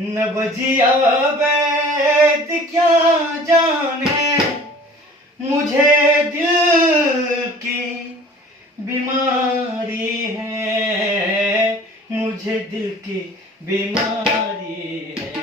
न बजिया वैद क्या जाने, मुझे दिल की बीमारी है, मुझे दिल की बीमारी है।